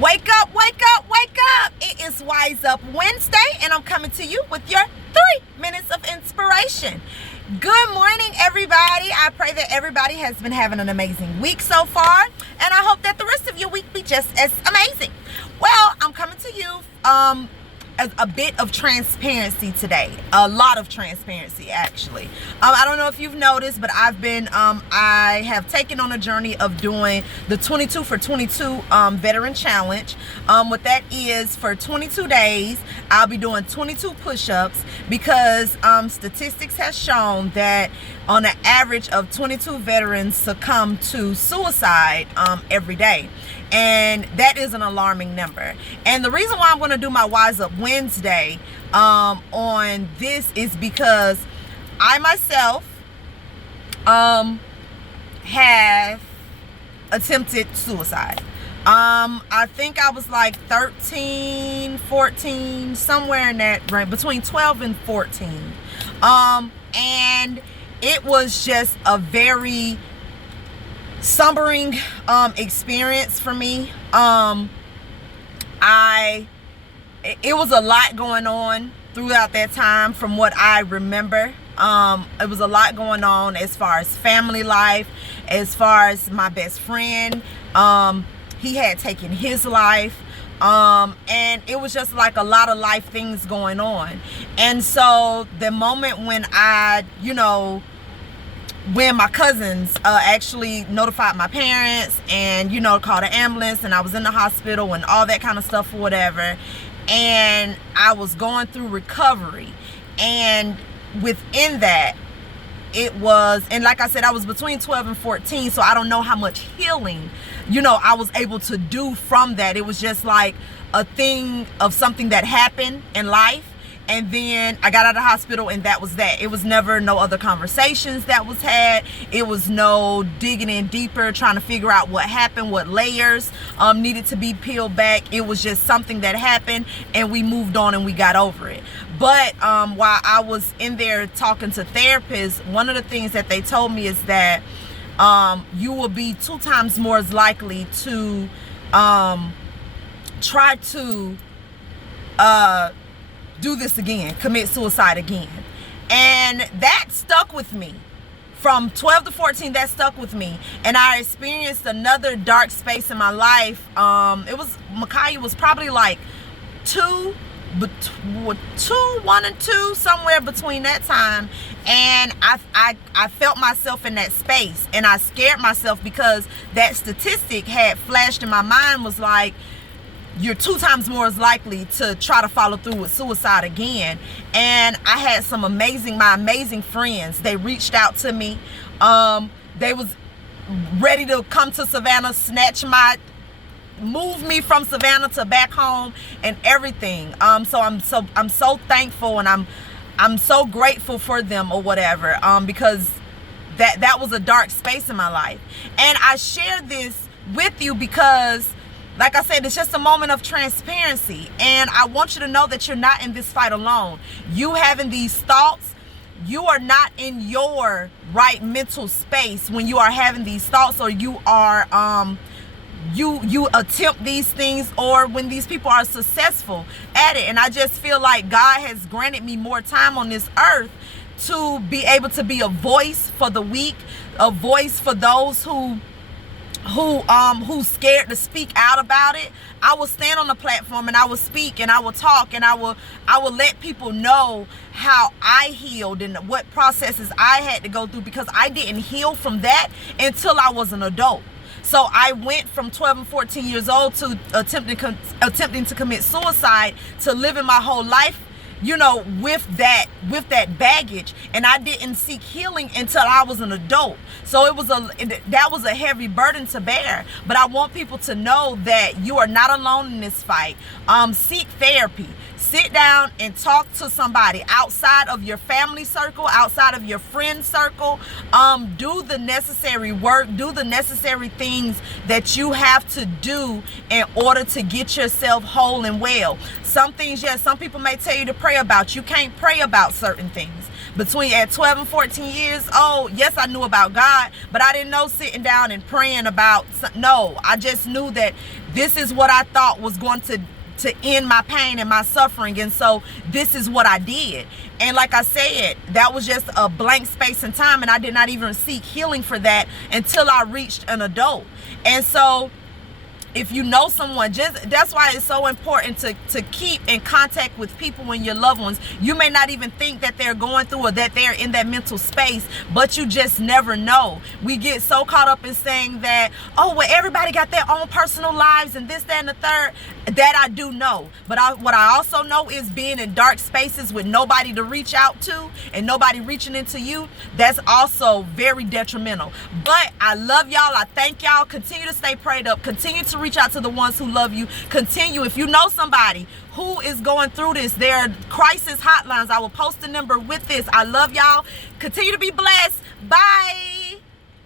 Wake up, wake up, wake up. It is Wise Up Wednesday, and I'm coming to you with your 3 minutes of inspiration. Good morning, everybody. I pray that everybody has been having an amazing week so far, and I hope that the rest of your week be just as amazing. Well, I'm coming to you as a bit of transparency today. A lot of transparency, actually. I don't know if you've noticed, but I have taken on a journey of doing the 22 for 22 veteran challenge. What that is, for 22 days, I'll be doing 22 push-ups because statistics has shown that on an average of 22 veterans succumb to suicide every day. And that is an alarming number. And the reason why I'm going to do my Wise Up Wednesday on this is because I myself have attempted suicide. I think I was like 13, 14, somewhere in that range, between 12 and 14. And it was just a very sombering experience for me. It was a lot going on throughout that time from what I remember. It was a lot going on as far as family life, as far as my best friend. He had taken his life. And it was just like a lot of life things going on. And so the moment when when my cousins actually notified my parents and, called an ambulance, and I was in the hospital and all that kind of stuff or whatever, and I was going through recovery, and within that, and like I said, I was between 12 and 14, so I don't know how much healing, I was able to do from that. It was just like a thing of something that happened in life. And then I got out of the hospital, and that was that. It was never no other conversations that was had. It was no digging in deeper, trying to figure out what happened, what layers needed to be peeled back. It was just something that happened, and we moved on and we got over it. But while I was in there talking to therapists, one of the things that they told me is that you will be 2 times more likely to try to do this again, commit suicide again. And that stuck with me. From 12 to 14, that stuck with me. And I experienced another dark space in my life. Micaiah was probably like 1 and 2, somewhere between that time. And I felt myself in that space, and I scared myself because that statistic had flashed in my mind, was like, you're 2 times more likely to try to follow through with suicide again. And I had my amazing friends. They reached out to me. They was ready to come to Savannah, move me from Savannah to back home and everything. So I'm so thankful, and I'm so grateful for them or whatever, because that was a dark space in my life. And I share this with you because, like I said, it's just a moment of transparency. And I want you to know that you're not in this fight alone. You having these thoughts, you are not in your right mental space when you are having these thoughts, or you are you attempt these things, or when these people are successful at it. And I just feel like God has granted me more time on this earth to be able to be a voice for the weak, a voice for those who's scared to speak out about it. I will stand on the platform, and I will speak, and I will talk, and I will let people know how I healed and what processes I had to go through, because I didn't heal from that until I was an adult. So I went from 12 and 14 years old to attempting to commit suicide, to living my whole life, with that baggage, and I didn't seek healing until I was an adult. So that was a heavy burden to bear. But I want people to know that you are not alone in this fight. Seek therapy. Sit down and talk to somebody outside of your family circle, outside of your friend circle. Do the necessary work, do the necessary things that you have to do in order to get yourself whole and well. Some things, yes, some people may tell you to pray about. You can't pray about certain things. between at 12 and 14 years old, yes, I knew about God, but I didn't know sitting down and praying about, no, I just knew that this is what I thought was going to end my pain and my suffering, and so this is what I did. And like I said, that was just a blank space in time, and I did not even seek healing for that until I reached an adult. And so if you know someone, just that's why it's so important to keep in contact with people when your loved ones. You may not even think that they're going through or that they're in that mental space, but you just never know. We get so caught up in saying that, oh, well, everybody got their own personal lives and this, that, and the third. That I do know. But what I also know is being in dark spaces with nobody to reach out to and nobody reaching into you, that's also very detrimental. But I love y'all. I thank y'all. Continue to stay prayed up. Continue to reach out to the ones who love you. Continue. If you know somebody who is going through this, there are crisis hotlines. I will post the number with this. I love y'all. Continue to be blessed. Bye.